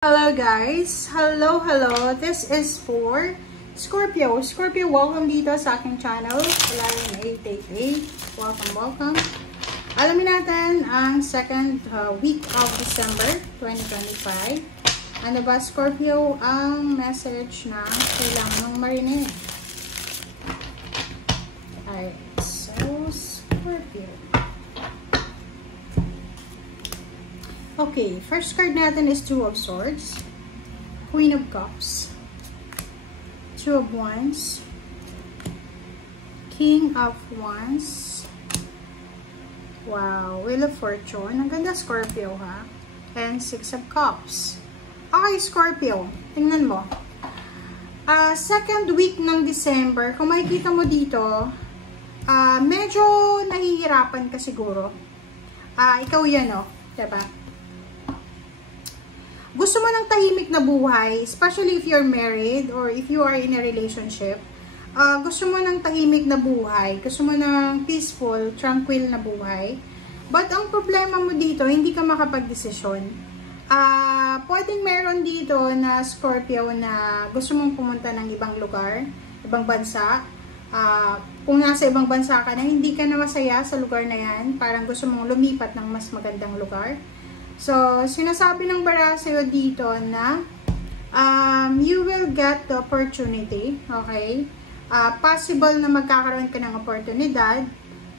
Hello guys! Hello! This is for Scorpio. Scorpio, welcome dito sa aking channel. Alarin 888. Welcome. Alamin natin ang second week of December 2025. Ano ba, Scorpio, ang message na kailangan mong marinig? Alright, so Scorpio. Okay, first card natin is Two of Swords, Queen of Cups, Two of Wands, King of Wands, wow, Wheel of Fortune, ang ganda Scorpio ha, and Six of Cups. Okay, Scorpio, tingnan mo. Second week ng December, kung makikita mo dito, medyo nahihirapan ka siguro. Ikaw yan, no? Diba? Gusto mo ng tahimik na buhay, especially if you're married or if you are in a relationship. Gusto mo ng tahimik na buhay, gusto mo ng peaceful, tranquil na buhay. But ang problema mo dito, hindi ka makapag-desisyon. Pwedeng meron dito na Scorpio na gusto mong pumunta ng ibang lugar, ibang bansa. Kung nasa ibang bansa ka na, hindi ka na masaya sa lugar na yan. Parang gusto mong lumipat ng mas magandang lugar. So, sinasabi ng bara sa'yo dito na you will get the opportunity, okay? Possible na magkakaroon ka ng oportunidad.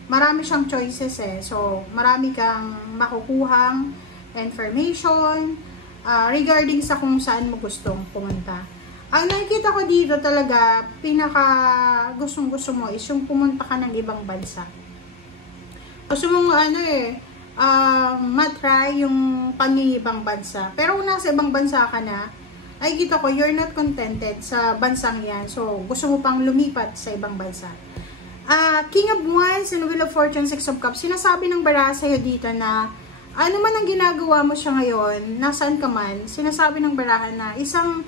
Marami siyang choices eh. So, marami kang makukuhang information regarding sa kung saan mo gustong pumunta. Ang nakikita ko dito talaga, pinaka gustong-gusto mo is yung pumunta ka ng ibang bansa. Gusto mong matry yung pangingibang bansa. Pero kung nasa ibang bansa ka na, ay kita ko, you're not contented sa bansang yan. So, gusto mo pang lumipat sa ibang bansa. King of Wands and Wheel of Fortune, Six of Cups, sinasabi ng bara sa'yo dito na ano man ang ginagawa mo siya ngayon, nasaan ka man, sinasabi ng barahan na isang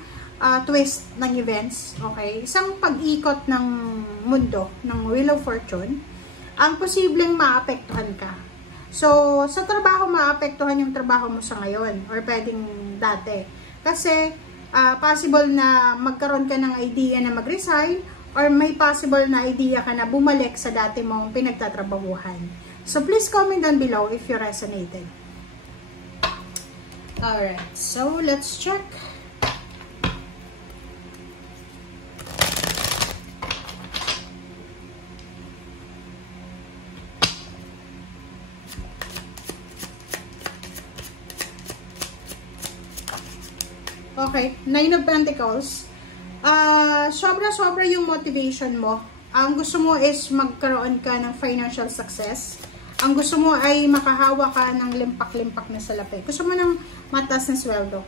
twist ng events, okay? Isang pag-ikot ng mundo, ng Wheel of Fortune, ang posibleng maapektuhan ka. So, sa trabaho, maapektuhan yung trabaho mo sa ngayon or pwedeng dati. Kasi, possible na magkaroon ka ng idea na mag-resign or may possible na idea ka na bumalik sa dati mong pinagtatrabahuhan. So, please comment down below if you resonated. Alright, so let's check. Okay, Nine of Pentacles. Sobra-sobra yung motivation mo. Ang gusto mo is magkaroon ka ng financial success. Ang gusto mo ay makahawa ka ng limpak-limpak na salapi. Gusto mo ng mataas na sweldo.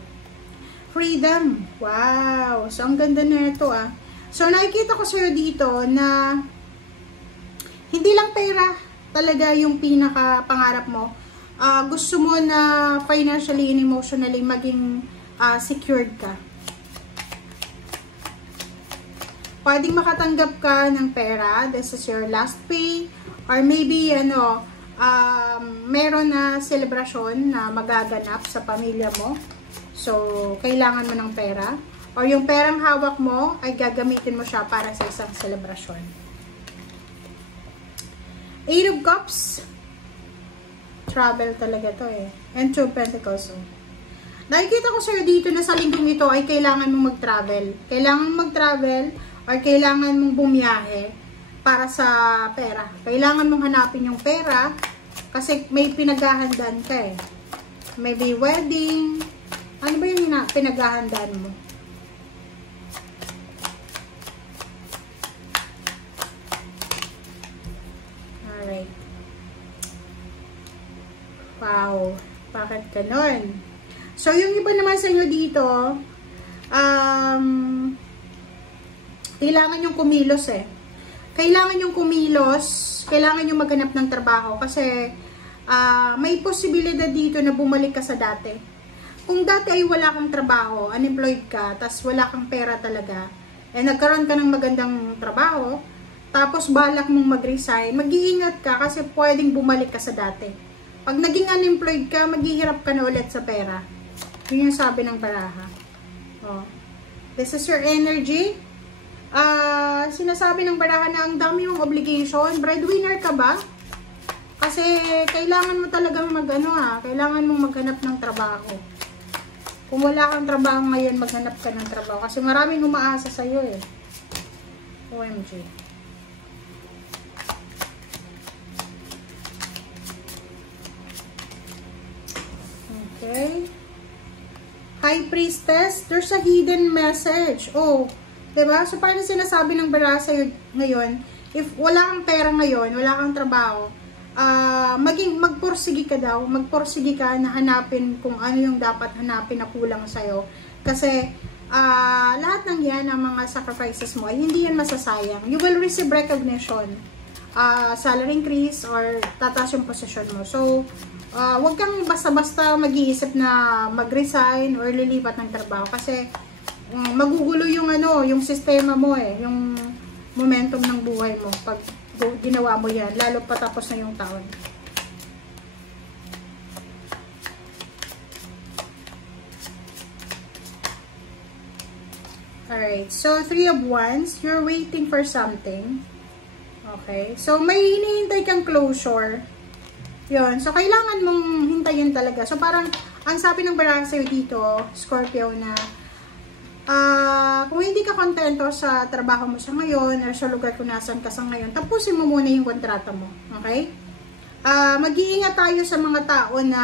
Freedom. Wow. So, ang ganda na ito So, nakikita ko sa'yo dito na hindi lang pera talaga yung pinaka-pangarap mo. Gusto mo na financially and emotionally maging secured ka. Pwedeng makatanggap ka ng pera. This is your last pay. Or maybe, meron na celebration na magaganap sa pamilya mo. So, kailangan mo ng pera. Or yung perang hawak mo, ay gagamitin mo siya para sa isang celebration. Eight of Cups. Travel talaga to eh. And Two of Pentacles. Nakikita ko sa'yo dito na sa linggong ito ay kailangan mong mag-travel. Kailangan mong mag-travel or kailangan mong bumiyahe para sa pera. Kailangan mong hanapin yung pera kasi may pinaghahandaan ka eh. Maybe wedding. Ano ba yung pinaghahandaan mo? Alright. Wow. Bakit ganon? So, yung iba naman sa inyo dito, kailangan yung kumilos eh. Kailangan yung kumilos, kailangan yung maghanap ng trabaho kasi may posibilidad dito na bumalik ka sa dati. Kung dati ay wala kang trabaho, unemployed ka, tas wala kang pera talaga, nagkaroon ka ng magandang trabaho, tapos balak mong mag-resign, mag-iingat ka kasi pwedeng bumalik ka sa dati. Pag naging unemployed ka, maghihirap ka na ulit sa pera. Yun yung sabi ng baraha. Oh. This is your energy. Sinasabi ng baraha na ang dami mong obligation. Breadwinner ka ba? Kasi kailangan mo talagang kailangan mong maghanap ng trabaho. Kung wala kang trabaho ngayon, maghanap ka ng trabaho. Kasi maraming umaasa sa'yo eh. OMG. Okay. High Priestess, there's a hidden message. Oh, diba? So, paano sinasabi ng baraha sa'yo ngayon? If wala kang pera ngayon, wala kang trabaho, magporsigi ka daw, magporsigi ka na hanapin kung ano yung dapat hanapin na kulang sa'yo. Kasi, lahat ng yan, ang mga sacrifices mo, ay hindi yan masasayang. You will receive recognition, salary increase, or tataas yung posisyon mo. So, wag kang basta-basta mag-iisip na mag-resign or lilipat ng trabaho. Kasi, magugulo yung yung sistema mo yung momentum ng buhay mo pag ginawa mo yan, lalo patapos na yung taon. Alright, so 3 of Wands, you're waiting for something. Okay, so may hinihintay kang closure. Yun, so kailangan mong hintayin talaga. So parang, ang sabi ng baraha sa'yo dito, Scorpio, na kung hindi ka kontento sa trabaho mo sa ngayon or sa lugar kung nasan ka sa ngayon, tapusin mo muna yung kontrata mo. Okay? Mag-iingat tayo sa mga tao na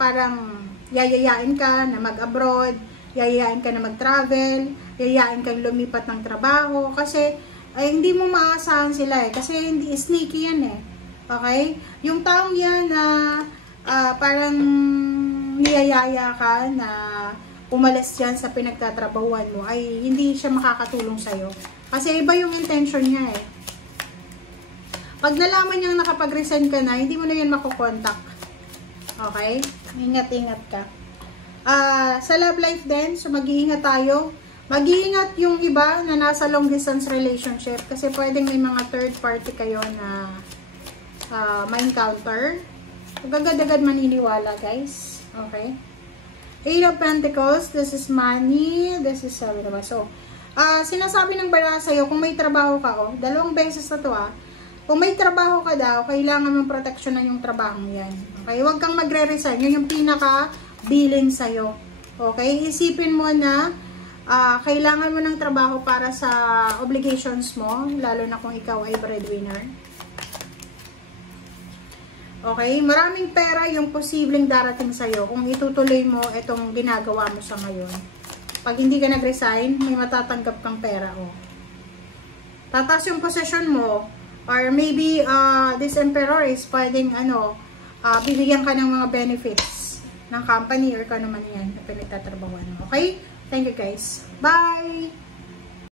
parang yayayain ka na mag-abroad, yayayain ka na mag-travel, yayayain kang lumipat ng trabaho, kasi hindi mo maasahan sila kasi hindi sneaky yan Okay? Yung taong yan na parang niyayaya ka na umalis yan sa pinagtatrabahuan mo, ay hindi siya makakatulong sa'yo. Kasi iba yung intention niya Pag nalaman niyang nakapag-resign ka na, hindi mo na yan makukontak. Okay? Ingat-ingat ka. Sa love life din, so mag-iingat tayo. Mag-iingat yung iba na nasa long distance relationship kasi pwedeng may mga third party kayo na ma-encounter. Agad-agad maniniwala, guys. Okay? 8 of Pentacles, this is money, this is so, sinasabi ng baraha sa'yo, kung may trabaho ka, dalawang beses na to kung may trabaho ka daw, kailangan mong proteksyonan yung trabaho yan. Okay, huwag kang magre-resign, yun yung pinaka-bilin sa'yo. Okay, isipin mo na, kailangan mo ng trabaho para sa obligations mo, lalo na kung ikaw ay breadwinner. Okay, maraming pera yung posibleng darating sa'yo kung itutuloy mo itong ginagawa mo sa ngayon. Pag hindi ka nag-resign, may matatanggap kang pera. Tataas yung possession mo, or maybe this emperor is pwedeng bibigyan ka ng mga benefits ng company or kung ano man yan na pinagtatrabahuan mo. Okay? Thank you guys. Bye!